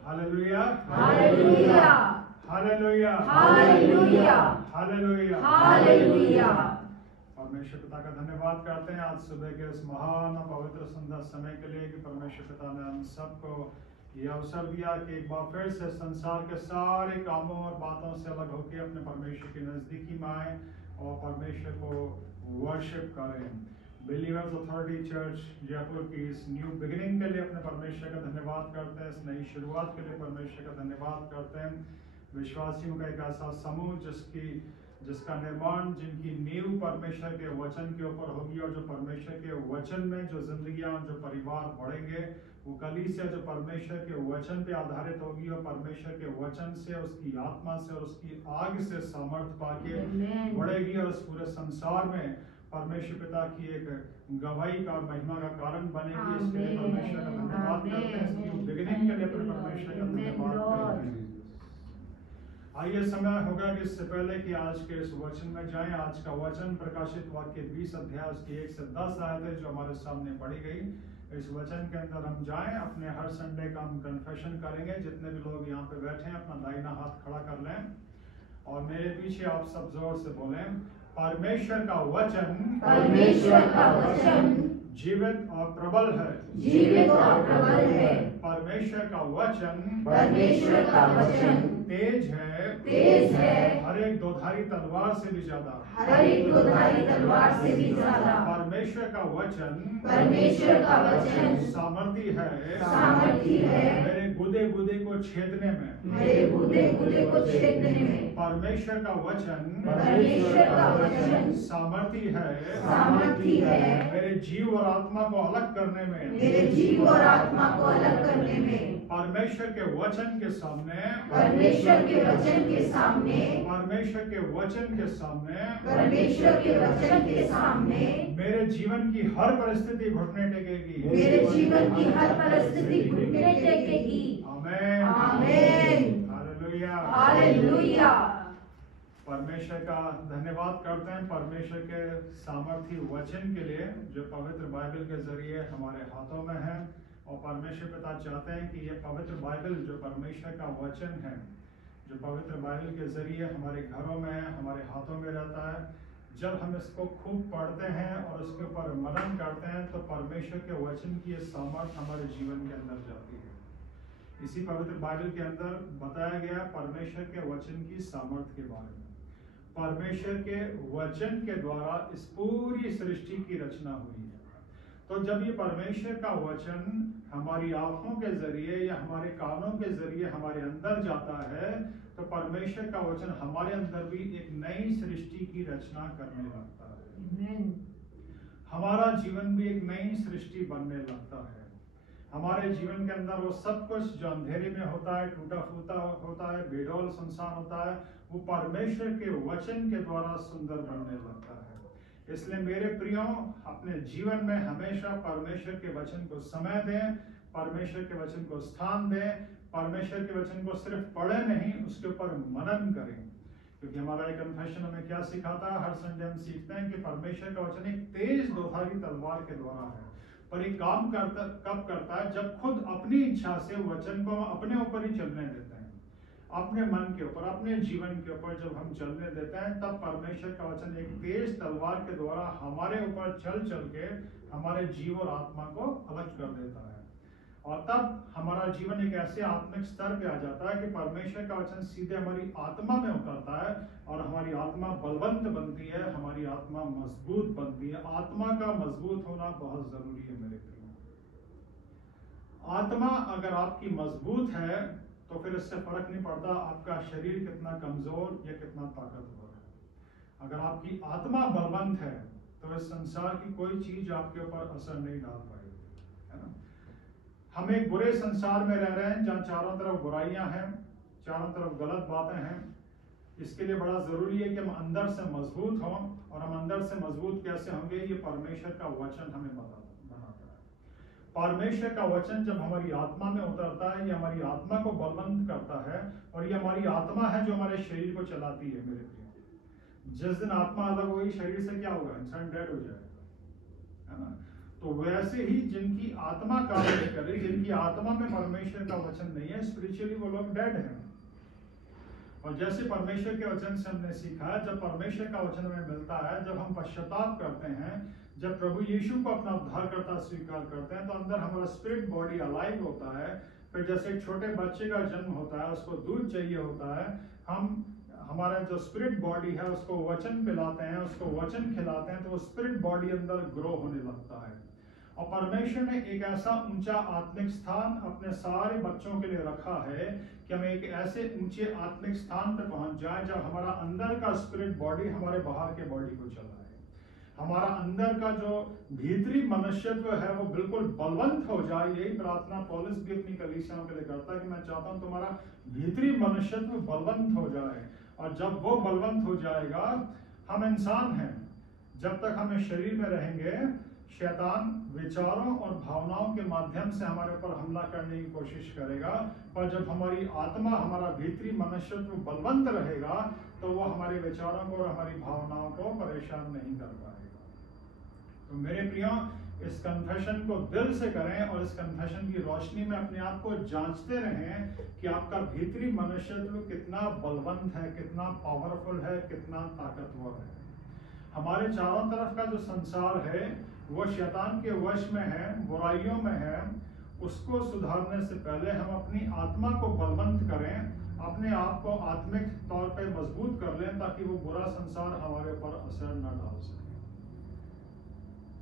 Hallelujah, hallelujah, hallelujah, hallelujah, hallelujah, hallelujah. परमेश्वर पिता का धन्यवाद करते हैं आज सुबह के इस महान और पवित्र सुंदर समय के लिए कि परमेश्वर पिता ने हम सबको ये अवसर दिया कि एक बार फिर से संसार के सारे कामों और बातों से अलग होकर अपने परमेश्वर के नजदीकी में आए और परमेश्वर को वर्शिप करें। बिलीवर्स अथॉरिटी चर्च जयपुर की इस न्यू बिगिनिंग के लिए अपने परमेश्वर का धन्यवाद करते हैं। इस नई शुरुआत के लिए परमेश्वर का धन्यवाद करते हैं। विश्वासियों का एक ऐसा समूह जिसका निर्माण, जिनकी नींव परमेश्वर के वचन के ऊपर होगी और जो परमेश्वर के वचन में जो जिंदगियां, जो परिवार बढ़ेंगे, वो कलीसिया जो परमेश्वर के वचन पे आधारित होगी और परमेश्वर के वचन से, उसकी आत्मा से और उसकी आग से सामर्थ पाके बढ़ेगी और इस पूरे संसार में परमेश्वर पिता की एक गवाही का, महिमा का कारण बनेगी। इसके लिए परमेश्वर का धन्यवाद करते हैं। इसकी बिगिनिंग के लिए अपने परमेश्वर का धन्यवाद करते हैं। आइए, समय होगा कि इससे पहले कि आज के इस वचन में जाएं। आज का वचन प्रकाशित वाक्य 20 अध्याय उसकी 1 से 10 आयतें जो हमारे सामने पढ़ी गई, इस वचन के अंदर हम जाएं। अपने हर संडे का हम कन्फेशन करेंगे। जितने भी लोग यहाँ पे बैठे हैं अपना दाहिना हाथ खड़ा कर लें और मेरे पीछे आप सब जोर से बोलें, परमेश्वर का वचन, परमेश्वर का वचन जीवित और प्रबल है, जीवित और प्रबल है। परमेश्वर का वचन, परमेश्वर का वचन तेज है, तेज है, हर एक दोधारी तलवार से भी ज्यादा, हर एक दोधारी तलवार से भी ज्यादा। परमेश्वर का वचन, परमेश्वर का वचन सामर्थी है, सामर्थी है, मेरे गुदे गुदे को छेदने में, मेरे गुदे गुदे को छेदने में। परमेश्वर का वचन, परमेश्वर का वचन सामर्थी है, सामर्थी है, मेरे जीव और आत्मा को अलग करने में, मेरे जीव और आत्मा को अलग करने में। परमेश्वर के वचन के सामने, परमेश्वर के वचन के सामने, परमेश्वर के वचन के सामने, परमेश्वर के वचन के सामने मेरे जीवन की हर परिस्थिति घुटने टेकेगी, मेरे जीवन की हर परिस्थिति घुटने टेकेगी। आमेन, आमेन, हालेलुया। हालेलुया। परमेश्वर का धन्यवाद करते हैं परमेश्वर के सामर्थी वचन के लिए जो पवित्र बाइबल के जरिए हमारे हाथों में है। और परमेश्वर पिता चाहते हैं कि ये पवित्र बाइबल जो परमेश्वर का वचन है, जो पवित्र बाइबल के जरिए हमारे घरों में, हमारे हाथों में रहता है, जब हम इसको खूब पढ़ते हैं और उसके ऊपर मनन करते हैं तो परमेश्वर के वचन की ये सामर्थ हमारे जीवन के अंदर जाती है। इसी पवित्र बाइबल के अंदर बताया गया परमेश्वर के वचन की सामर्थ के बारे में। परमेश्वर के वचन के द्वारा इस पूरी सृष्टि की रचना हुई है। तो जब ये परमेश्वर का वचन हमारी आंखों के जरिए या हमारे कानों के जरिए हमारे अंदर जाता है तो परमेश्वर का वचन हमारे अंदर भी एक नई सृष्टि की रचना करने लगता है। हमारा जीवन भी एक नई सृष्टि बनने लगता है। हमारे जीवन के अंदर वो सब कुछ जो अंधेरे में होता है, टूटा फूटा होता है, बेडौल संसार होता है, वो परमेश्वर के वचन के द्वारा सुंदर बनने लगता है। इसलिए मेरे प्रियो, अपने जीवन में हमेशा परमेश्वर के वचन को समय दें, परमेश्वर के वचन को स्थान दें, परमेश्वर के वचन को सिर्फ पढ़े नहीं, उसके ऊपर मनन करें। क्योंकि हमारा एक कन्फेशन हमें क्या सिखाता है, हर संडे हम सीखते हैं कि परमेश्वर का वचन एक तेज दोधारी तलवार के द्वारा है। पर एक काम कब करता है, जब खुद अपनी इच्छा से वचन को हम अपने ऊपर ही चलने देते हैं, अपने मन के ऊपर, अपने जीवन के ऊपर जब हम चलने देते हैं, तब परमेश्वर का वचन एक तेज तलवार के द्वारा हमारे ऊपर चल के हमारे जीव और आत्मा को अलग कर देता है। और तब हमारा जीवन एक ऐसे आत्मिक स्तर पे आ जाता है कि परमेश्वर का वचन सीधे हमारी आत्मा में उतरता है और हमारी आत्मा बलवंत बनती है, हमारी आत्मा मजबूत बनती है। आत्मा का मजबूत होना बहुत जरूरी है मेरे प्रियो। आत्मा अगर आपकी मजबूत है तो फिर इससे फर्क नहीं पड़ता आपका शरीर कितना कमजोर या कितना ताकतवर है। अगर आपकी आत्मा बलवंत है तो इस संसार की कोई चीज आपके ऊपर असर नहीं डाल पाएगी, है ना। हम एक बुरे संसार में रह रहे हैं जहाँ चारों तरफ बुराइयां हैं, चारों तरफ गलत बातें हैं। इसके लिए बड़ा जरूरी है कि हम अंदर से मजबूत हों। और हम अंदर से मजबूत कैसे होंगे, ये परमेश्वर का वचन हमें बनाता है। परमेश्वर का वचन जब हमारी आत्मा में उतरता है, ये हमारी आत्मा को बलवंत करता है और ये हमारी आत्मा है जो हमारे शरीर को चलाती है। मेरे प्रिय, जिस दिन आत्मा अलग होगी शरीर से क्या होगा, इंसान डेड हो जाएगा, है ना। तो वैसे ही जिनकी आत्मा काम नहीं कर रही, जिनकी आत्मा में परमेश्वर का वचन नहीं है, स्पिरिचुअली वो लोग डेड हैं। और जैसे परमेश्वर के वचन से हमने सीखा, जब परमेश्वर का वचन हमें मिलता है, जब हम पश्चाताप करते हैं, जब प्रभु यीशु को अपना उद्धारकर्ता स्वीकार करते हैं, तो अंदर हमारा स्पिरिट बॉडी अलाइव होता है। फिर जैसे एक छोटे बच्चे का जन्म होता है, उसको दूध चाहिए होता है, हम हमारा जो स्पिरिट बॉडी है उसको वचन पिलाते हैं, उसको वचन खिलाते हैं, तो वो स्पिरिट बॉडी अंदर ग्रो होने लगता है। और परमेश्वर ने एक ऐसा ऊंचा आत्मिक स्थान अपने सारे बच्चों के लिए रखा है कि हम एक ऐसे ऊंचे आत्मिक स्थान पर पहुंच जाए जब हमारा अंदर का स्पिरिट बॉडी हमारे बाहर के बॉडी को चलाए। हमारा अंदर का जो भीतरी मनुष्यत्व है वो बिल्कुल बलवंत हो जाए। यही प्रार्थना पौलुस भी अपनी कलीसियाओं के लिए करता है कि मैं चाहता हूं तुम्हारा भीतरी मनुष्यत्व बलवंत हो जाए। और जब वो बलवंत हो जाएगा, हम इंसान हैं, जब तक हम इस शरीर में रहेंगे, शैतान विचारों और भावनाओं के माध्यम से हमारे ऊपर हमला करने की कोशिश करेगा। पर जब हमारी आत्मा, हमारा भीतरी मनुष्यत्व बलवंत रहेगा, तो वो हमारे विचारों को और हमारी भावनाओं को परेशान नहीं कर पाएगा। तो मेरे प्रियो, इस कन्फेशन को दिल से करें और इस कन्फेशन की रोशनी में अपने आप को जांचते रहें कि आपका भीतरी मनुष्यत्व कितना बलवंत है, कितना पावरफुल है, कितना ताकतवर है। हमारे चारों तरफ का जो संसार है वो शैतान के वश में है, बुराइयों में है। उसको सुधारने से पहले हम अपनी आत्मा को बलवंत करें, अपने आप को आत्मिक तौर पे मजबूत कर लें, ताकि वो बुरा संसार हमारे ऊपर असर न डाल सके।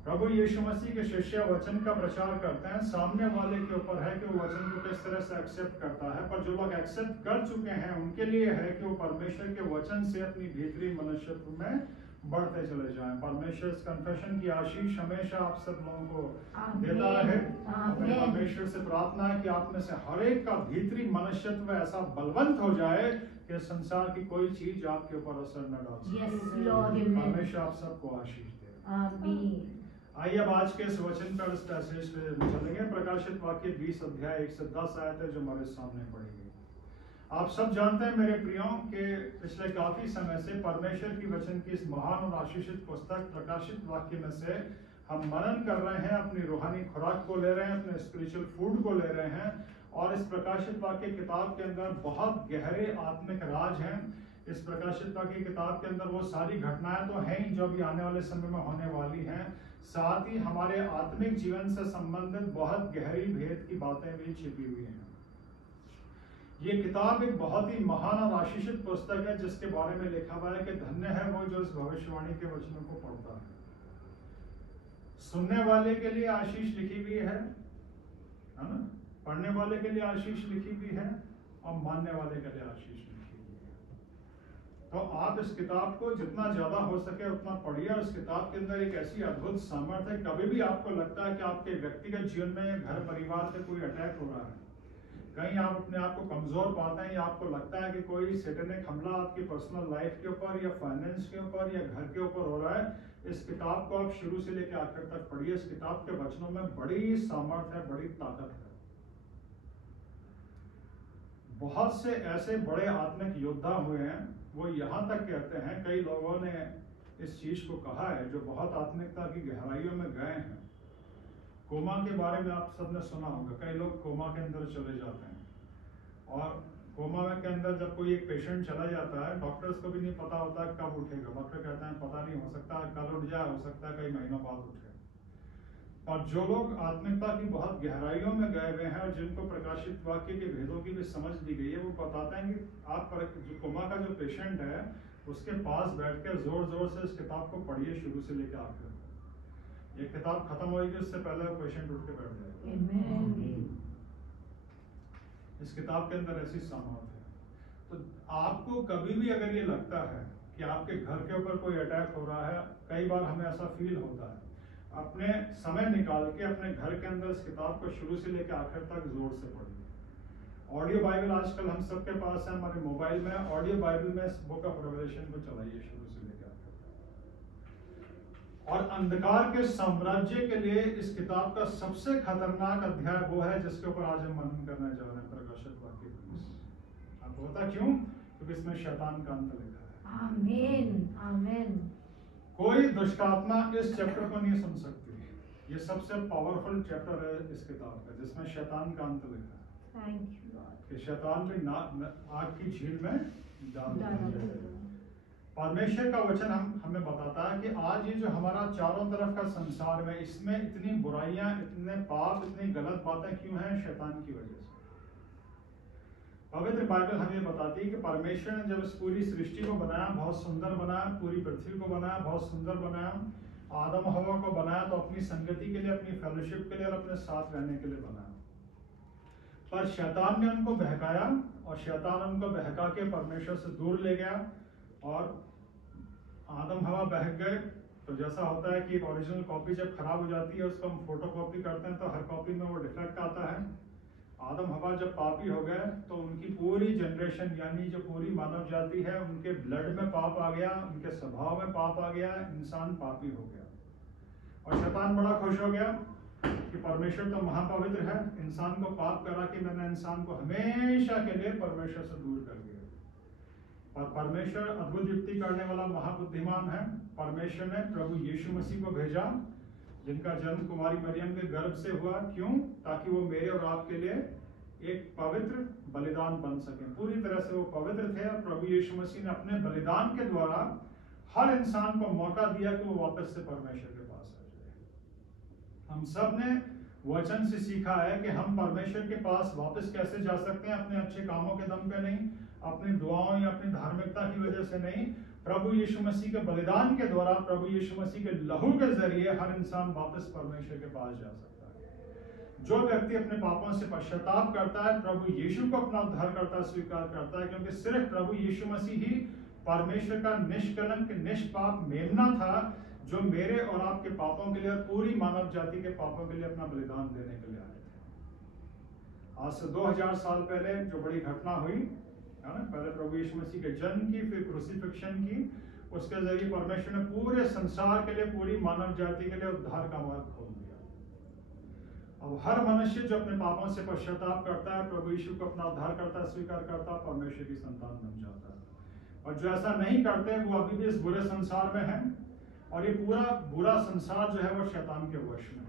प्रभु यीशु मसीह के शिष्य वचन का प्रचार करते हैं, सामने वाले के ऊपर है कि वो वचन को किस तरह से एक्सेप्ट करता है। पर जो लोग एक्सेप्ट कर चुके हैं उनके लिए है कि वो परमेश्वर के वचन से अपनी भीतरी मनुष्यत्व में बढ़ते चले जाएं। परमेश्वर इस कन्फेशन की आशीष हमेशा आप सब लोगों को देता है। परमेश्वर से प्रार्थना है कि आप में से हर एक का भीतरी मनुष्यत्व ऐसा बलवंत हो जाए कि संसार की कोई चीज आपके ऊपर असर न डाल सके। परमेश्वर आप सबको आशीष दे। आइए अब आज के इस वचन पर इस पैसेज पे चलेंगे। प्रकाशित वाक्य 20 अध्याय 1 से 10 आयतें जो हमारे सामने पढ़ी गई। आप सब जानते हैं मेरे प्रियों कि पिछले काफी समय से परमेश्वर की वचन की इस महान और आशीषित पुस्तक प्रकाशित वाक्य में से हम मनन कर रहे हैं, अपनी रूहानी खुराक को ले रहे हैं, अपने स्पिरिचुअल फूड को ले रहे हैं। और इस प्रकाशित वाक्य किताब के अंदर बहुत गहरे आत्मिक राज हैं। इस प्रकाशित वाक्य किताब के अंदर वो सारी घटनाएं तो हैं ही जो अभी आने वाले समय में होने वाली हैं, साथ ही हमारे आत्मिक जीवन से संबंधित बहुत गहरी भेद की बातें भी छिपी हुई हैं। ये किताब एक बहुत ही महान और आशीषित पुस्तक है जिसके बारे में लिखा हुआ है कि धन्य है वो जो इस भविष्यवाणी के वचनों को पढ़ता है। सुनने वाले के लिए आशीष लिखी हुई है ना, पढ़ने वाले के लिए आशीष लिखी हुई है और मानने वाले के लिए आशीष लिखी हुई है। तो आप इस किताब को जितना ज्यादा हो सके उतना पढ़िए। और इस किताब के अंदर एक ऐसी अद्भुत सामर्थ्य है, कभी भी आपको लगता है कि आपके व्यक्तिगत जीवन में घर परिवार पे कोई अटैक हो रहा है, कहीं आप अपने आप को कमजोर पाते हैं या आपको लगता है कि कोई सैटेनिक हमला आपकी पर्सनल लाइफ के ऊपर या फाइनेंस के ऊपर या घर के ऊपर हो रहा है, इस किताब को आप शुरू से लेकर आखिर तक पढ़िए। इस किताब के वचनों में बड़ी सामर्थ्य है, बड़ी ताकत है। बहुत से ऐसे बड़े आत्मिक योद्धा हुए हैं, वो यहाँ तक कहते हैं, कई लोगों ने इस चीज को कहा है जो बहुत आत्मिकता की गहराइयों में गए हैं। कोमा के बारे में आप सबने सुना होगा, कई लोग कोमा के अंदर चले जाते हैं और कोमा के अंदर जब कोई एक पेशेंट चला जाता है, डॉक्टर्स को भी नहीं पता होता कब उठेगा। डॉक्टर कहते हैं पता नहीं, हो सकता है कल उठ जाए, हो सकता है कई महीनों बाद उठे। और जो लोग आत्मिकता की बहुत गहराइयों में गए हुए हैं और जिनको प्रकाशित वाक्य के भेदों की भी समझ दी गई है, वो बताते हैं कि आप जो कोमा का जो पेशेंट है उसके पास बैठकर जोर जोर से इस किताब को पढ़िए शुरू से लेकर आखिर। ये किताब खत्म होगी उससे पहले पेशेंट उठ के बैठ जाएगा। इस किताब के अंदर ऐसी सामर्थ्य है। तो आपको कभी भी अगर ये लगता है कि आपके घर के ऊपर कोई अटैक हो रहा है, कई बार हमें ऐसा फील होता है, अपने समय निकाल के अपने घर के अंदर इस किताब को शुरू से लेकर आखिर तक जोर से पढ़िए। ऑडियो बाइबल आजकल हम सबके पास है, हमारे मोबाइल में ऑडियो बाइबल में इस बुक ऑफ रेवलेशन को चलाइए शुरू से लेकर आखिर तक। और अंधकार के साम्राज्य के लिए इस किताब का सबसे खतरनाक अध्याय वो है जिसके ऊपर आज हम मनन करने जा रहे हैं, प्रकाशित वाक्य 20। आपको पता क्यों? क्योंकि इसमें शैतान का अंत लिखा है। आमीन, आमीन। कोई दुष्ट आत्मा इस चैप्टर को नहीं सुन सकती। ये सबसे पावरफुल चैप्टर है इस किताब का, जिसमें शैतान का अंत लिखा है थैंक यू लॉर्ड। कि शैतान भी आग की झील में डाल दिया जाएगा। परमेश्वर का वचन हमें बताता है कि आज ये जो हमारा चारों तरफ का संसार में, इसमें इतनी बुराइयां, इतने पाप, इतनी गलत बातें क्यों हैं? शैतान की वजह से। पवित्र बाइबल हमें बताती है कि परमेश्वर ने जब इस पूरी सृष्टि को बनाया, बहुत सुंदर बनाया, पूरी पृथ्वी को बनाया, बहुत सुंदर बनाया, आदम हवा को बनाया तो अपनी संगति के लिए, अपनी फेलोशिप के लिए और अपने साथ रहने के लिए बनाया। पर शैतान ने उनको बहकाया और शैतान उनको बहका के परमेश्वर से दूर ले गया और आदम हवा बहक गए। तो जैसा होता है कि एक ओरिजिनल कॉपी जब खराब हो जाती है, उसको हम फोटो कॉपी करते हैं तो हर कॉपी में वो डिफेक्ट आता है। आदम हवा जब पापी हो गए तो उनकी पूरी जनरेशन, यानी जो पूरी मानव जाति है, उनके ब्लड में पाप आ गया, उनके स्वभाव में पाप आ गया, इंसान पापी हो गया। और शैतान बड़ा खुश हो गया कि परमेश्वर तो महापवित्र है, इंसान को पाप करा के मैंने इंसान को हमेशा के लिए परमेश्वर से दूर कर दिया। और परमेश्वर अद्भुत युक्ति करने वाला महाबुद्धिमान है। परमेश्वर ने प्रभु यीशु मसीह को भेजा, जिनका जन्म कुमारी मरियम के गर्भ से हुआ। क्यों? ताकि वो मेरे और आपके लिए एक पवित्र बलिदान बन सके। पूरी तरह से वो पवित्र थे और प्रभु यीशु मसीह ने अपने बलिदान के द्वारा हर इंसान को मौका दिया कि वो वापस से परमेश्वर के पास आ जाए। हम सब ने वचन से सीखा है कि हम परमेश्वर के पास वापस कैसे जा सकते हैं। अपने अच्छे कामों के दम पे नहीं, अपनी दुआओं या अपनी धार्मिकता की वजह से नहीं, प्रभु यीशु मसीह के बलिदान के द्वारा, प्रभु यीशु मसीह के लहू के जरिए हर इंसान वापस परमेश्वर के पास जा सकता है। जो व्यक्ति अपने पापों से पश्चाताप करता है, प्रभु यीशु को अपना उद्धारकर्ता स्वीकार करता है, क्योंकि सिर्फ प्रभु यीशु मसीह ही परमेश्वर का निष्कलंक निष्पाप मेमना था, जो मेरे और आपके पापों के लिए और पूरी मानव जाति के पापों के लिए अपना बलिदान देने के लिए आए थे। आज से 2000 साल पहले जो बड़ी घटना हुई, पहले प्रभु यीशु मसीह के जन्म की, फिर क्रूसिफिक्शन की, उसके जरिए परमेश्वर ने पूरे संसार के लिए, पूरी मानव जाति के लिए उद्धार का मार्ग खोल दिया। अब हर मनुष्य जो अपने पापों से पश्चाताप करता है, प्रभु यीशु को अपना उद्धारकर्ता स्वीकार करता है, परमेश्वर की संतान बन जाता है। और जो ऐसा नहीं करते, वो अभी भी इस बुरे संसार में है और ये पूरा बुरा संसार जो है वो शैतान के वश में है।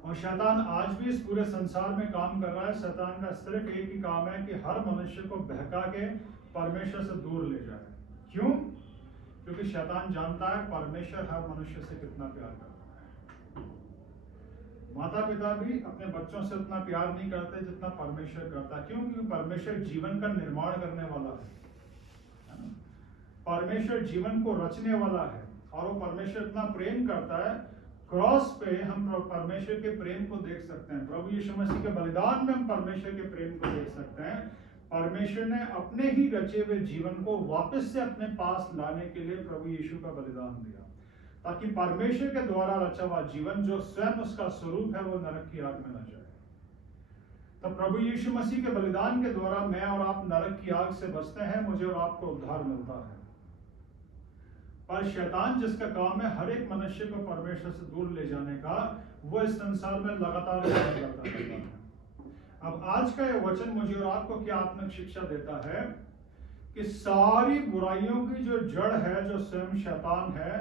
और शैतान आज भी इस पूरे संसार में काम कर रहा है। शैतान का सिर्फ एक ही काम है कि हर मनुष्य को बहका के परमेश्वर से दूर ले जाए। क्यों? क्योंकि शैतान जानता है परमेश्वर हर मनुष्य से कितना प्यार करता है। माता पिता भी अपने बच्चों से उतना प्यार नहीं करते जितना परमेश्वर करता है। क्यों? क्योंकि परमेश्वर जीवन का निर्माण करने वाला है। परमेश्वर जीवन को रचने वाला है और वो परमेश्वर इतना प्रेम करता है। क्रॉस पे हम परमेश्वर के प्रेम को देख सकते हैं। प्रभु यीशु मसीह के बलिदान में हम परमेश्वर के प्रेम को देख सकते हैं। परमेश्वर ने अपने ही रचे हुए जीवन को वापस से अपने पास लाने के लिए प्रभु यीशु का बलिदान दिया, ताकि परमेश्वर के द्वारा रचा हुआ जीवन, जो स्वयं उसका स्वरूप है, वो नरक की आग में न जाए। तब प्रभु यीशु मसीह के बलिदान के द्वारा मैं और आप नरक की आग से बचते हैं, मुझे और आपको उद्धार मिलता है। पर शैतान, जिसका काम है हर एक मनुष्य को परमेश्वर से दूर ले जाने का, वो इस संसार में लगातार काम करता रहता है। अब आज का ये वचन मुझे और आपको क्या आत्मिक शिक्षा देता है कि सारी बुराइयों की जो जड़ है, जो स्वयं शैतान है,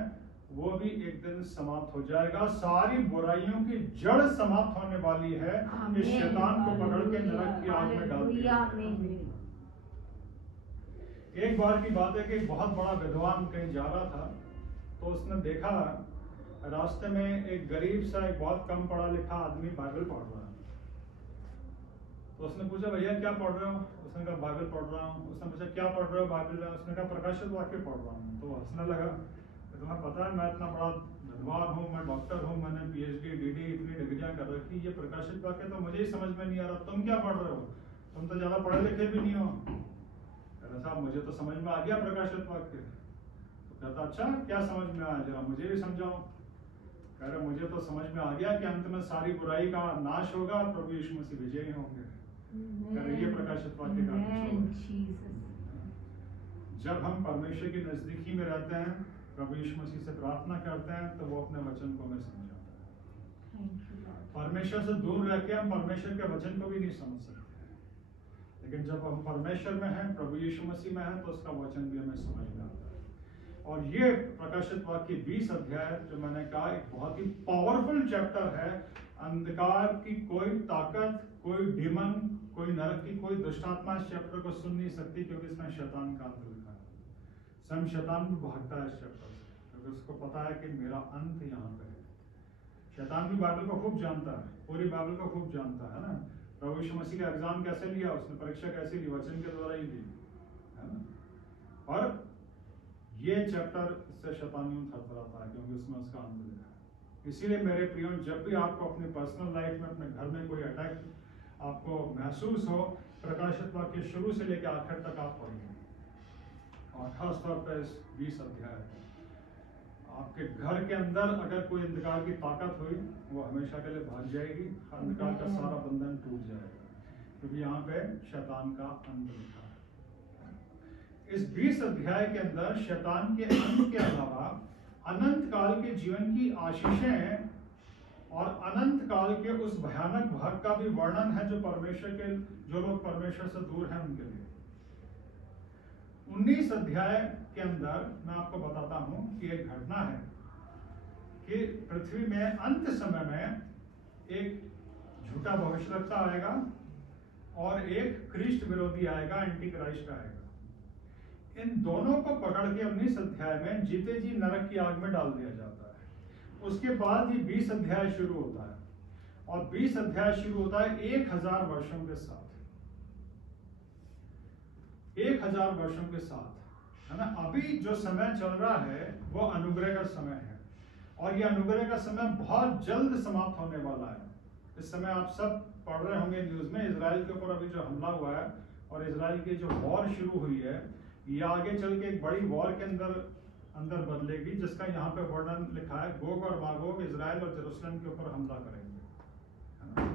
वो भी एक दिन समाप्त हो जाएगा। सारी बुराइयों की जड़ समाप्त होने वाली है कि शैतान को पकड़ के नरक की आग में डाल दिया। एक बार की बात है कि एक बहुत बड़ा विद्वान कहीं जा रहा था, तो उसने देखा रास्ते में एक गरीब सा, एक बहुत कम पढ़ा लिखा आदमी बाइबल पढ़ रहा है। तो उसने पूछा, भैया क्या पढ़ रहे हो? उसने कहा बाइबल पढ़ रहा हूँ। उसने पूछा क्या पढ़ रहे हो बाइबल में? उसने कहा प्रकाशित वाक्य पढ़ रहा हूँ। तो हंसने लगा, तुम्हें पता है मैं इतना बड़ा विद्वान हूँ, मैं डॉक्टर हूँ, मैंने PhD DD इतनी डिग्रियां कर रखी, ये प्रकाशित वाक्य तो मुझे ही समझ में नहीं आ रहा, तुम क्या पढ़ रहे हो? तुम तो ज्यादा पढ़े लिखे भी नहीं हो। साहब मुझे तो समझ में आ गया प्रकाशित वाक्य। तो कहता अच्छा क्या समझ में आया, जरा मुझे भी समझाओ। कह रहे मुझे तो समझ में आ गया कि अंत में सारी बुराई का नाश होगा, प्रभु यीशु मसीह विजयी होंगे। कह रहे ये प्रकाशित वाक्य का। जब हम परमेश्वर की नजदीकी में रहते हैं, प्रभु यीशु मसीह से प्रार्थना करते हैं, तो वो अपने वचन को हमें समझाता है। परमेश्वर से दूर रह के हम परमेश्वर के वचन को भी नहीं समझ सकते, लेकिन जब हम परमेश्वर में हैं, प्रभु यीशु मसीह में हैं, तो उसका वचन भी हमें समझ में आता है। और ये प्रकाशित वाक्य 20 अध्याय जो मैंने कहा एक बहुत ही पावरफुल चैप्टर है। अंधकार की कोई ताकत, कोई डिमन, कोई नरक की कोई दुष्टात्मा इस चैप्टर को सुन नहीं सकती, क्योंकि इसमें शैतान का अंत लिखा है। स्वयं शैतान भी भागता है इस चैप्टर से, क्योंकि उसको पता है कि मेरा अंत यहाँ पे है। शैतान भी बाइबल को खूब जानता है, पूरी बाइबल को खूब जानता है ना। प्रभु यीशु मसीह का एग्जाम कैसे लिया, उसने परीक्षा कैसे ली, वचन के द्वारा ही ली, है ना। और ये चैप्टर इससे शैतान यूं थरथराता है, क्योंकि उसमें उसका अंत लिखा है। इसीलिए मेरे प्रियो, जब भी आपको अपनी पर्सनल लाइफ में, अपने घर में कोई अटैक आपको महसूस हो, प्रकाशित वाक्य शुरू से लेकर आखिर तक आप पढ़िए, और खास तौर पर इस 20 अध्याय आपके घर के अंदर अगर कोई अंधकार की ताकत हुई, वो हमेशा के लिए भाग जाएगी। अंधकार का सारा बंधन टूट जाएगा, क्योंकि यहाँ पे शैतान का अंत लिखा है। इस 20 अध्याय के अंदर शैतान के अंत के अलावा अनंत काल के जीवन की आशीषें और अनंत काल के उस भयानक भाग का भी वर्णन है जो लोग परमेश्वर से दूर हैं उनके लिए। 19 अध्याय के अंदर मैं आपको बताता हूं कि एक घटना है कि पृथ्वी में अंत समय में एक झूठा भविष्यवक्ता आएगा और एक क्रिस्ट विरोधी आएगा, एंटी क्राइस्ट आएगा। इन दोनों को पकड़ के 19 अध्याय में जीते जी नरक की आग में डाल दिया जाता है। उसके बाद ये 20 अध्याय शुरू होता है, और 20 अध्याय शुरू होता है 1000 वर्षों के साथ। 1000 वर्षों के साथ, है ना। अभी जो समय चल रहा है वो अनुग्रह का समय है, और ये अनुग्रह का समय बहुत जल्द समाप्त होने वाला है। इस समय आप सब पढ़ रहे होंगे न्यूज में, इजराइल के ऊपर अभी जो हमला हुआ है और इजराइल की जो वॉर शुरू हुई है, ये आगे चल के एक बड़ी वॉर के अंदर बदलेगी, जिसका यहाँ पे वर्णन लिखा है। गोग और मागोग इजराइल और जेरूसलम के ऊपर हमला करेंगे, है ना।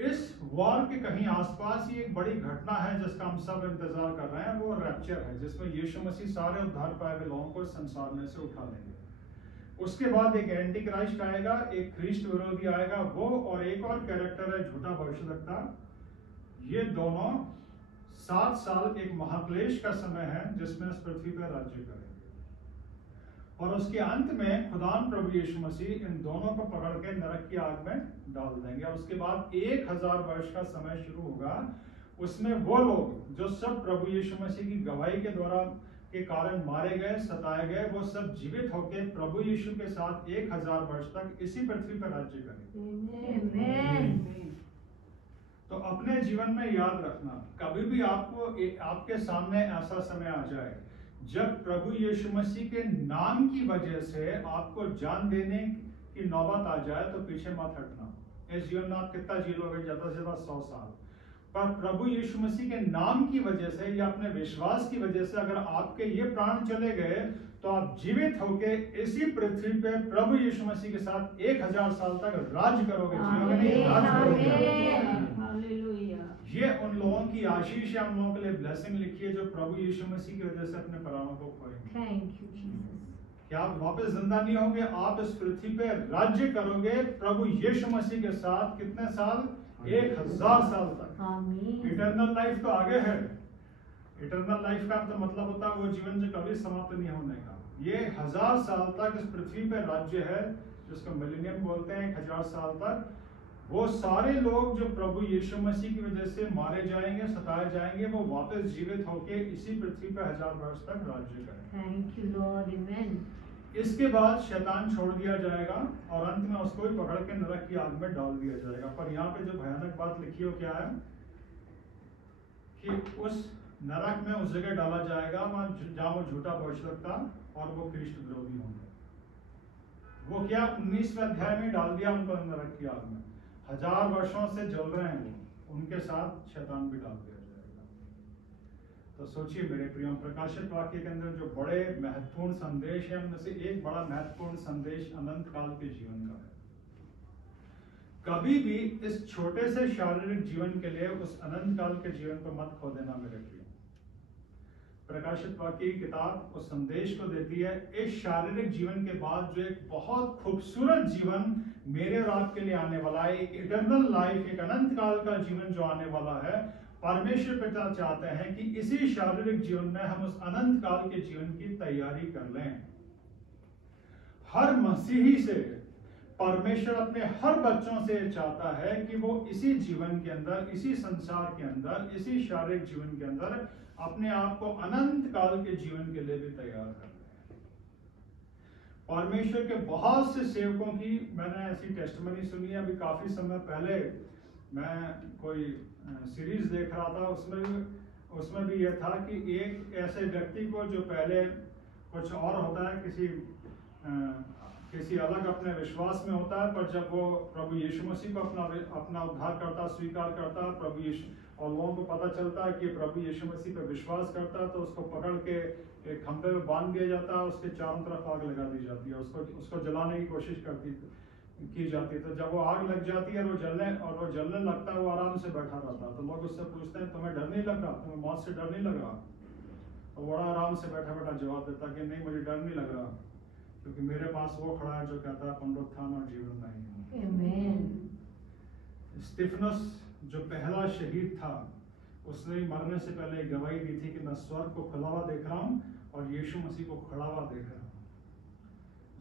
इस वॉर के कहीं आसपास ही एक बड़ी घटना है जिसका हम सब इंतजार कर रहे हैं, वो रैप्चर है, जिसमें यीशु मसीह सारे उद्धार पाए हुए लोगों को संसार में से उठा लेंगे। उसके बाद एक एंटी क्राइस्ट आएगा, एक ख्रीष्ट विरोधी आएगा, वो और एक और कैरेक्टर है झूठा भविष्यवक्ता। ये दोनों 7 साल एक महाक्लेश का समय है जिसमें इस पृथ्वी पर राज्य करेंगे, और उसके अंत में खुदान प्रभु यीशु मसीह इन दोनों को पकड़ के नरक की आग में डाल देंगे। और उसके बाद 1000 वर्ष का समय शुरू होगा। उसमें वो लोग जो सब प्रभु यीशु मसीह की गवाही के कारण मारे गए, सताए गए, वो सब जीवित होकर प्रभु यीशु के साथ 1000 वर्ष तक इसी पृथ्वी पर राज्य करेंगे। तो अपने जीवन में याद रखना, कभी भी आपके सामने ऐसा समय आ जाए जब प्रभु यीशु मसीह के नाम की वजह से आपको जान देने की नौबत आ जाए, तो पीछे मत हटना। इस जीवन में आप कितना जी लोगे, ज्यादा से ज्यादा 100 साल, पर प्रभु यीशु मसीह के नाम की वजह से या अपने विश्वास की वजह से अगर आपके ये प्राण चले गए, तो आप जीवित होके इसी पृथ्वी पे प्रभु यीशु मसीह के साथ 1000 साल तक राज करोगे, जीवन नहीं राज करोगे। ये उन लोगों की आशीष है, उन लोगों के लिए ब्लेसिंग लिखी है जो प्रभु यीशु मसीह की वजह से अपने प्राणों को खोएंगे। Thank you Jesus. कि आप वापस जिंदा नहीं होंगे, आप इस पृथ्वी पे राज्य करोगे प्रभु यीशु मसीह के साथ। कितने साल? 1000 साल तक। आमीन। इटर्नल लाइफ तो आगे है। इटर्नल लाइफ का तो मतलब होता है वो जीवन जो कभी समाप्त नहीं होने का। ये 1000 साल तक इस पृथ्वी पे राज्य है, जिसको मिलेनियम बोलते हैं, 1000 साल तक। वो सारे लोग जो प्रभु यीशु मसीह की वजह से मारे जाएंगे, सताए जाएंगे, वो वापस जीवित होके इसी पृथ्वी पे 1000 वर्ष तक राज्य करेंगे। थैंक यू लॉर्ड, आमीन। इसके बाद शैतान छोड़ दिया जाएगा और अंत में उसको भी पकड़ के नरक की आग में डाल दिया जाएगा। पर यहाँ पे जो भयानक बात लिखी हो क्या है कि उस नरक में उस जगह डाला जाएगा जहाँ वो झूठा भविष्यवक्ता और वो ख्रीष्ट विरोधी होंगे। वो क्या 19वें अध्याय में डाल दिया उनको नरक की आग में। 1000 वर्षों से जल रहे हैं वो, उनके साथ शैतान भी डाल दिया जाएगा। तो सोचिए मेरे प्रियो, प्रकाशित वाक्य के अंदर जो बड़े महत्वपूर्ण संदेश है, उनमें से एक बड़ा महत्वपूर्ण संदेश अनंत काल के जीवन का है। कभी भी इस छोटे से शारीरिक जीवन के लिए उस अनंत काल के जीवन को मत खो देना मेरे प्रियो। प्रकाशित वाक्य की किताब उस संदेश को देती है, इस शारीरिक जीवन के बाद जो एक बहुत खूबसूरत जीवन मेरे और आपके लिए आने वाला है, एक इटर्नल लाइफ, एक अनंत काल का जीवन जो आने वाला है, परमेश्वर पिता चाहते हैं कि इसी शारीरिक जीवन में हम उस अनंत काल के जीवन की तैयारी कर लें। हर मसीही से परमेश्वर अपने हर बच्चों से चाहता है कि वो इसी जीवन के अंदर, इसी संसार के अंदर, इसी शारीरिक जीवन के अंदर अपने आप को अनंत काल के जीवन के लिए भी तैयार कर लें। परमेश्वर के बहुत से सेवकों की मैंने ऐसी टेस्टमनी सुनी है। अभी काफी समय पहले मैं कोई सीरीज देख रहा था, उसमें भी यह था कि एक ऐसे व्यक्ति को जो पहले कुछ और होता है, किसी अलग अपने विश्वास में होता है, पर जब वो प्रभु यीशु मसीह को अपना उद्धारकर्ता स्वीकार करता है, प्रभु यीशु, और लोगों को पता चलता है कि प्रभु यीशु मसीह पर विश्वास करता है, तो उसको पकड़ के एक खंभे में बांध दिया जाता है, उसके चारों तरफ आग लगा दी जाती है, उसको जलाने की कोशिश की जाती है। तो जब वो आग लग जाती है और वो जलने लगता है, वो आराम से बैठा रहता है। तो लोग उससे पूछते हैं, तुम्हें डर नहीं लग रहा, तुम्हें मौत से डर नहीं लग रहा? तो बड़ा आराम से बैठा बैठा जवाब देता कि नहीं, मुझे डर नहीं लग रहा, क्योंकि मेरे पास वो खड़ा है जो कहता है पुनरुत्थान और जीवन नहीं। आमीन। स्तिफनस जो पहला शहीद था, उसने मरने से पहले गवाही दी थी कि मैं स्वर्ग को खुला हुआ देख रहा हूँ और यीशु मसीह को खड़ा हुआ देख रहा हूँ।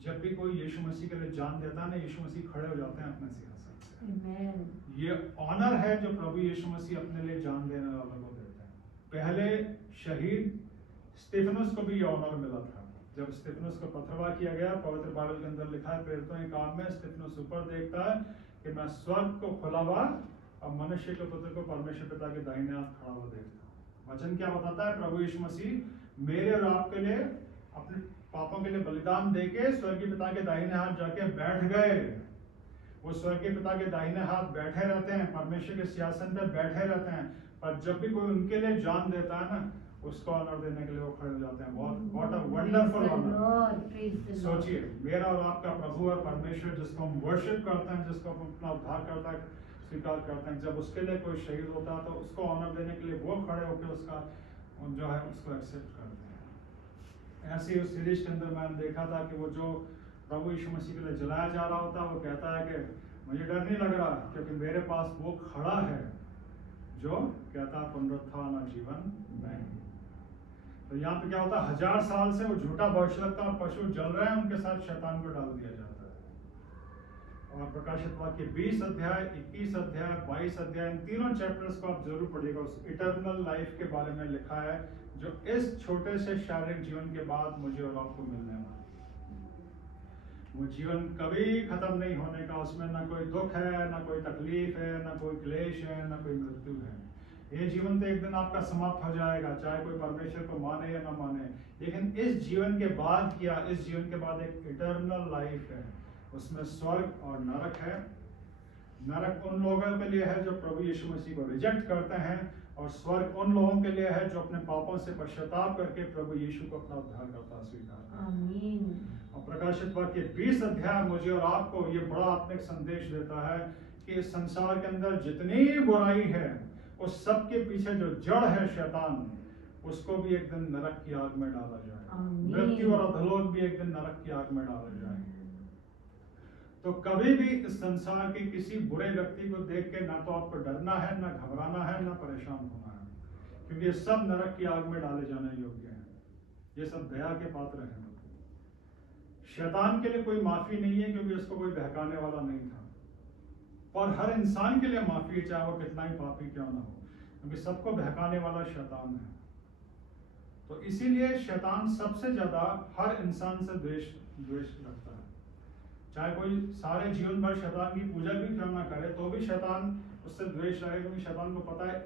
जब भी कोई यीशु मसीह के लिए जान देता है ना, यीशु मसीह खड़े हो जाते हैं अपने सिंहासन से। ये ऑनर है जो प्रभु यीशु मसीह अपने लिए जान देने वालों को देते हैं। पहले शहीद स्तिफनस को भी ये ऑनर मिला था। जब स्तिफनस को पथरवाह किया गया, पवित्र बाइबल के अंदर लिखा है प्रेरितों के काम में, स्तिफनस ऊपर देखता है कि मैं स्वर्ग को खुला हुआ और मनुष्य के पुत्र को परमेश्वर पिता के दाहिने हाथ खड़ा हुआ देखता हूँ। वचन क्या बताता है? प्रभु यीशु मसीह मेरे और आपके लिए अपने पापों के लिए बलिदान देके स्वर्गीय पिता के दाहिने हाथ जाके बैठ गए। वो स्वर्गीय पिता के दाहिने हाथ बैठे रहते हैं, परमेश्वर के सिंहासन पे बैठे रहते हैं, पर जब भी कोई उनके लिए जान देता है ना, उसको ऑनर देने के लिए वो खड़े हो जाते हैं। What a wonderful honour. सोचिए, मेरा और आपका प्रभु और परमेश्वर जिसको हम वर्शिप करते हैं, जिसको हम अपना उद्धारकर्ता स्वीकार करते हैं, जब उसके लिए कोई शहीद होता है तो उसको ऑनर देने के लिए वो खड़े होकर उसका जो है उसको एक्सेप्ट करते हैं। ऐसे ही उस सीरीज के अंदर मैंने देखा था कि वो जो प्रभु यीशु मसीह के लिए जलाया जा रहा होता है, वो कहता है कि मुझे डर नहीं लग रहा, क्योंकि मेरे पास वो खड़ा है जो कहता है पुनरुत्थान और जीवन नहीं। तो यहाँ पे क्या होता है? 1000 साल से वो झूठा भविष्यवक्ता और पशु जल रहे हैं, उनके साथ शैतान को डाल दिया जाता है। और प्रकाशित वाक्य 20 अध्याय, 21 अध्याय, 22 अध्याय, इन तीनों चैप्टर्स को आप जरूर पढ़िएगा। उस इटर्नल लाइफ के बारे में लिखा है जो इस छोटे से शारीरिक जीवन के बाद मुझे और आपको मिलने वाला। वो जीवन कभी खत्म नहीं होने का। उसमें ना कोई दुख है, ना कोई तकलीफ है, ना कोई क्लेश है, ना कोई मृत्यु है। ये जीवन तो एक दिन आपका समाप्त हो जाएगा, चाहे कोई परमेश्वर को माने या ना माने। लेकिन इस जीवन के बाद इस जीवन के बाद एक इटर्नल लाइफ है। उसमें स्वर्ग और नरक है। नरक उन लोगों के लिए है जो प्रभु यीशु मसीह को रिजेक्ट करते हैं, और स्वर्ग उन लोगों के लिए है जो अपने पापों से पश्चाताप करके प्रभु यीशु को अपना उद्धारकर्ता स्वीकार करते हैं। आमीन। और प्रकाशित वाक्य 20 अध्याय मुझे और आपको ये बड़ा आत्मिक संदेश देता है कि इस संसार के अंदर जितनी बुराई है, उस सब के पीछे जो जड़ है शैतान, उसको भी एक दिन नरक की आग में डाला जाए। मृत्यु और अधोलोक भी एक दिन नरक की आग में डाला जाएंगे। तो कभी भी इस संसार के किसी बुरे व्यक्ति को देख के ना तो आपको डरना है, ना घबराना है, ना परेशान होना है, क्योंकि ये सब नरक की आग में डाले जाने योग्य हैं। ये सब दया के पात्र हैं। शैतान के लिए कोई माफी नहीं है, क्योंकि उसको कोई बहकाने वाला नहीं था। और हर इंसान के लिए माफी है, चाहे वो कितना ही पापी क्यों ना हो, क्योंकि सबको बहकाने वाला शैतान है। तो इसीलिए शैतान सबसे ज्यादा हर इंसान से द्वेष रखता है। चाहे कोई सारे जीवन भर शैतान की पूजा भी क्यों ना करे, तो भी शैतान उससे द्वेष रहे, क्योंकि शैतान को पता है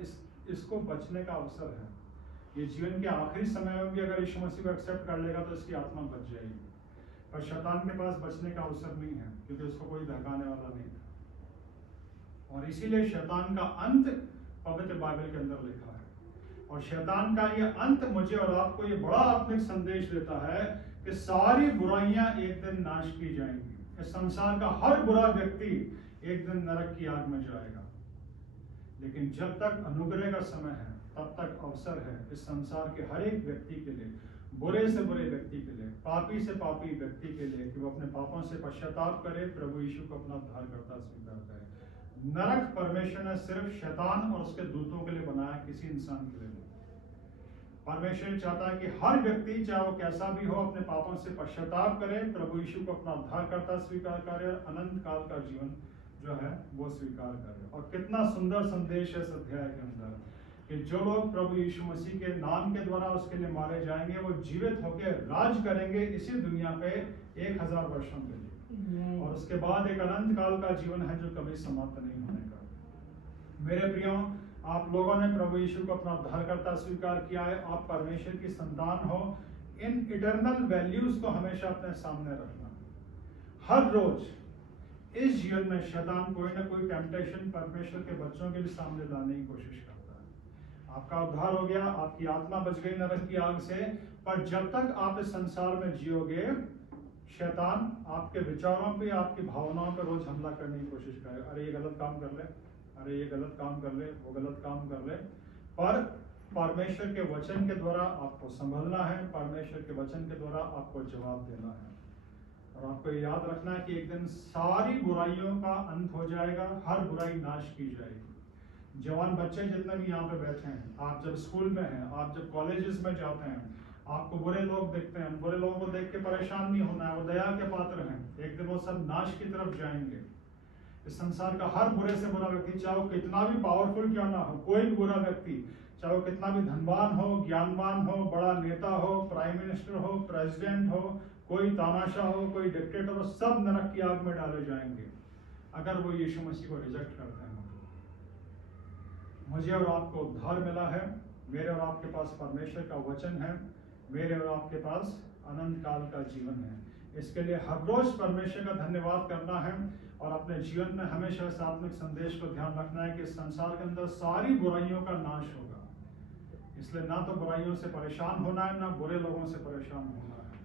इसको बचने का अवसर है। ये जीवन के आखिरी समय में भी अगर यीशु मसीह को एक्सेप्ट कर लेगा तो इसकी आत्मा बच जाएगी। पर शैतान के पास बचने का अवसर नहीं है, क्योंकि उसको कोई बहकाने वाला नहीं था। और इसीलिए शैतान का अंत पवित्र बाइबल के अंदर लिखा है। और शैतान का ये अंत मुझे और आपको ये बड़ा आत्मिक संदेश देता है कि सारी बुराइयां एक दिन नाश की जाएंगी। इस संसार का हर बुरा व्यक्ति एक दिन नरक की आग में जाएगा। लेकिन जब तक अनुग्रह का समय है, तब तक अवसर है इस संसार के हर एक व्यक्ति के लिए, बुरे से बुरे व्यक्ति के लिए, पापी से पापी व्यक्ति के लिए, कि वो अपने पापों से पश्चाताप करे, प्रभु यीशु को अपना उद्धारकर्ता स्वीकार करे। नरक परमेश्वर ने सिर्फ शैतान और उसके दूतों के लिए बनाया, किसी इंसान के लिए नहीं। परमेश्वर चाहता है कि हर व्यक्ति, चाहे वो कैसा भी हो, अपने पापों से पश्चाताप करे, प्रभु यीशु को अपना उद्धारकर्ता स्वीकार करे और अनंत काल का जीवन जो है वो स्वीकार करे। और कितना सुंदर संदेश है इस अध्याय के अंदर कि जो लोग प्रभु यीशु मसीह के नाम के द्वारा उसके लिए मारे जाएंगे, वो जीवित होकर राज करेंगे इसी दुनिया पे 1000 वर्षों के लिए, और उसके बाद एक अनंत काल का जीवन है जो कभी समाप्त नहीं होने का। मेरे प्रियो, आप लोगों ने प्रभु यीशु को अपना उद्धारकर्ता स्वीकार किया है, आप परमेश्वर की संतान हो। इन इटर्नल वैल्यूज को हमेशा अपने सामने रखना। हर रोज इस जीवन में शैतान कोई ना कोई टेम्पटेशन परमेश्वर के बच्चों के भी सामने लाने की कोशिश करता है। आपका उद्धार हो गया, आपकी आत्मा बच गई नरक की आग से, पर जब तक आप इस संसार में जियोगे, शैतान आपके विचारों पे, आपकी भावनाओं पे रोज हमला करने की कोशिश करेगा। अरे ये गलत काम कर ले, अरे ये गलत काम कर ले, वो गलत काम कर ले। पर परमेश्वर के वचन के द्वारा आपको संभलना है, परमेश्वर के वचन के द्वारा आपको जवाब देना है। और आपको याद रखना है कि एक दिन सारी बुराइयों का अंत हो जाएगा, हर बुराई नाश की जाएगी। जवान बच्चे जितने भी यहाँ पे बैठे हैं, आप जब स्कूल में हैं, आप जब कॉलेजेस में जाते हैं, आपको बुरे लोग देखते हैं, बुरे लोगों को देख के परेशान नहीं होना है, वो दया के पात्र हैं। एक दिन वो सब नाश की तरफ जाएंगे। इस संसार का हर बुरे से बुरा व्यक्ति, चाहे वो कितना भी पावरफुल क्यों ना हो, कोई भी बुरा व्यक्ति, चाहे वो कितना भी धनवान हो, ज्ञानवान हो, बड़ा नेता हो, प्राइम मिनिस्टर हो, प्रेसिडेंट हो, कोई तानाशाह हो, कोई डिक्टेटर हो, सब नरक की आग में डाले जाएंगे अगर वो यीशु मसीह को रिजेक्ट करते हैं। मुझे और आपको उद्धार मिला है, मेरे और आपके पास परमेश्वर का वचन है, मेरे और आपके पास अनंत काल का जीवन है। इसके लिए हर रोज परमेश्वर का धन्यवाद करना है और अपने जीवन में हमेशा इस आत्मिक संदेश को ध्यान रखना है कि इस संसार के अंदर सारी बुराइयों का नाश होगा। इसलिए ना तो बुराइयों से परेशान होना है, ना बुरे लोगों से परेशान होना है।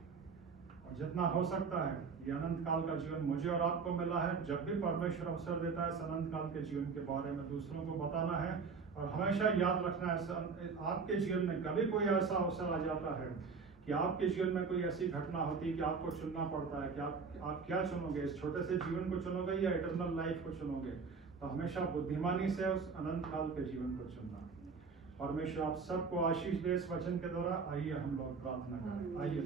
और जितना हो सकता है ये अनंत काल का जीवन मुझे और आपको मिला है। जब भी परमेश्वर अवसर देता है इस अनंत काल के जीवन के बारे में दूसरों को बताना है, और हमेशा याद रखना है आपके जीवन में कभी कोई ऐसा अवसर आ जाता है कि आपके जीवन में कोई ऐसी घटना होती है कि आपको चुनना पड़ता है कि आप क्या चुनोगे, इस छोटे से जीवन को चुनोगे या इटर्नल लाइफ को चुनोगे, तो हमेशा बुद्धिमानी से उस अनंत काल के जीवन को चुनना। परमेश्वर आप सबको आशीष दे इस वचन के द्वारा। आइए हम लोग प्रार्थना करें। आइए